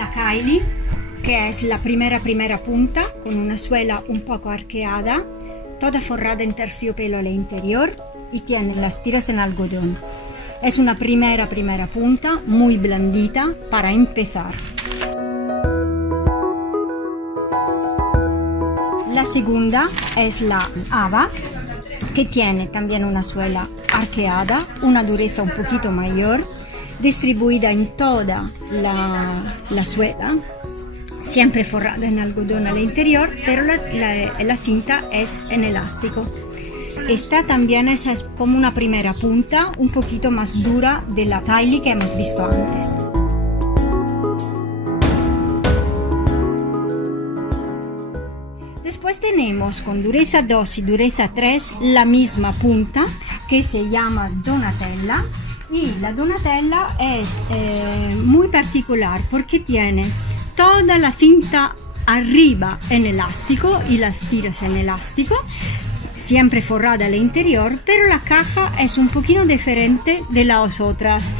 la Kylie, que es la primera punta, con una suela un poco arqueada, toda forrada en terciopelo al interior y tiene las tiras en algodón. Es una primera punta muy blandita para empezar. La segunda es la Ava, que tiene también una suela arqueada, una dureza un poquito mayor, distribuida en toda la suela, siempre forrada en algodón al interior, pero la cinta es en elástico. Esta también es como una primera punta, un poquito más dura de la Kylie que hemos visto antes. Después tenemos con dureza 2 y dureza 3 la misma punta que se llama Donatella, y la Donatella es muy particular porque tiene toda la cinta arriba en elástico y las tiras en elástico, siempre forrada al interior, pero la caja es un poquito diferente de las otras.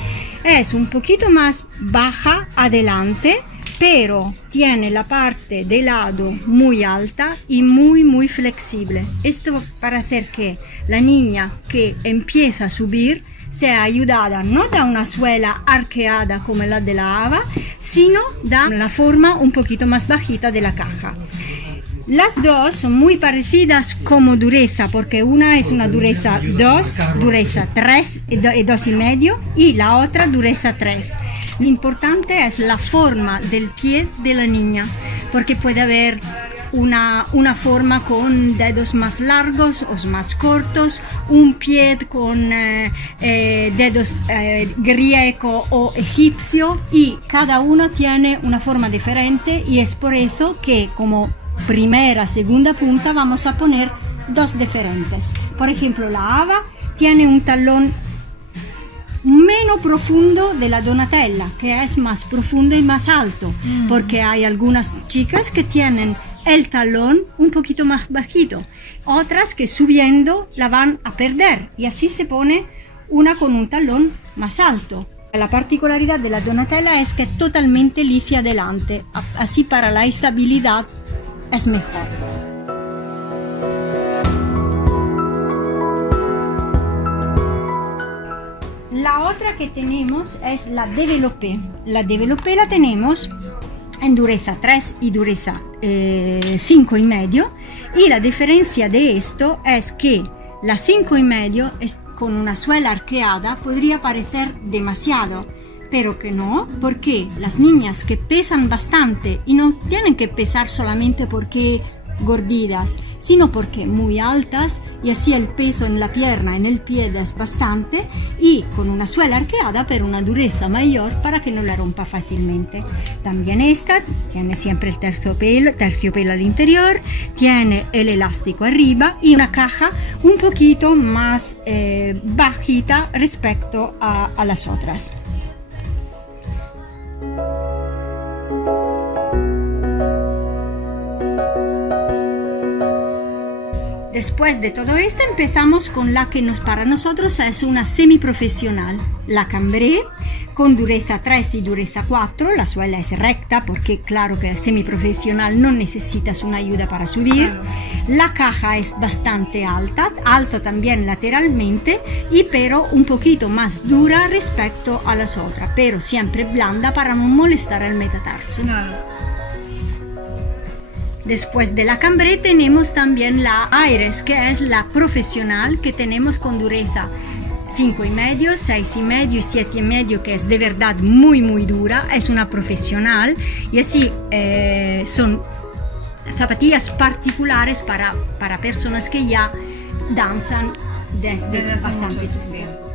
Es un poquito más baja adelante, pero tiene la parte de lado muy alta y muy flexible. Esto para hacer que la niña que empieza a subir sea ayudada no da una suela arqueada como la de la Ava, sino da la forma un poquito más bajita de la caja. Las dos son muy parecidas como dureza, porque una es una dureza 2, dureza 3 y 2,5 y la otra dureza 3. Lo importante es la forma del pie de la niña, porque puede haber una forma con dedos más largos o más cortos, un pie con dedos griego o egipcio, y cada uno tiene una forma diferente, y es por eso que como primera, segunda punta vamos a poner dos diferentes. Por ejemplo, la Ava tiene un talón menos profundo de la Donatella, que es más profundo y más alto, porque hay algunas chicas que tienen el talón un poquito más bajito, otras que subiendo la van a perder, y así se pone una con un talón más alto. La particularidad de la Donatella es que es totalmente licia adelante, así para la estabilidad es mejor. La otra que tenemos es la Développé. La Développé la tenemos en dureza 3 y dureza 5,5, y la diferencia de esto es que la 5,5 es con una suela arqueada, podría parecer demasiado, pero que no, porque las niñas que pesan bastante, y no tienen que pesar solamente porque gorditas, sino porque muy altas, y así el peso en la pierna, en el pie es bastante, y con una suela arqueada pero una dureza mayor para que no la rompa fácilmente. También esta tiene siempre el terciopelo al interior, tiene el elástico arriba y una caja un poquito más bajita respecto a las otras. Después de todo esto empezamos con la que para nosotros es una semiprofesional, la Cambré, con dureza 3 y dureza 4, la suela es recta porque claro que semiprofesional no necesitas una ayuda para subir, la caja es bastante alta también lateralmente, y pero un poquito más dura respecto a las otras, pero siempre blanda para no molestar el metatarso. Después de la Cambré tenemos también la Aires, que es la profesional, que tenemos con dureza 5,5, 6,5 y 7,5, que es de verdad muy dura, es una profesional, y así son zapatillas particulares para personas que ya danzan desde bastante tiempo.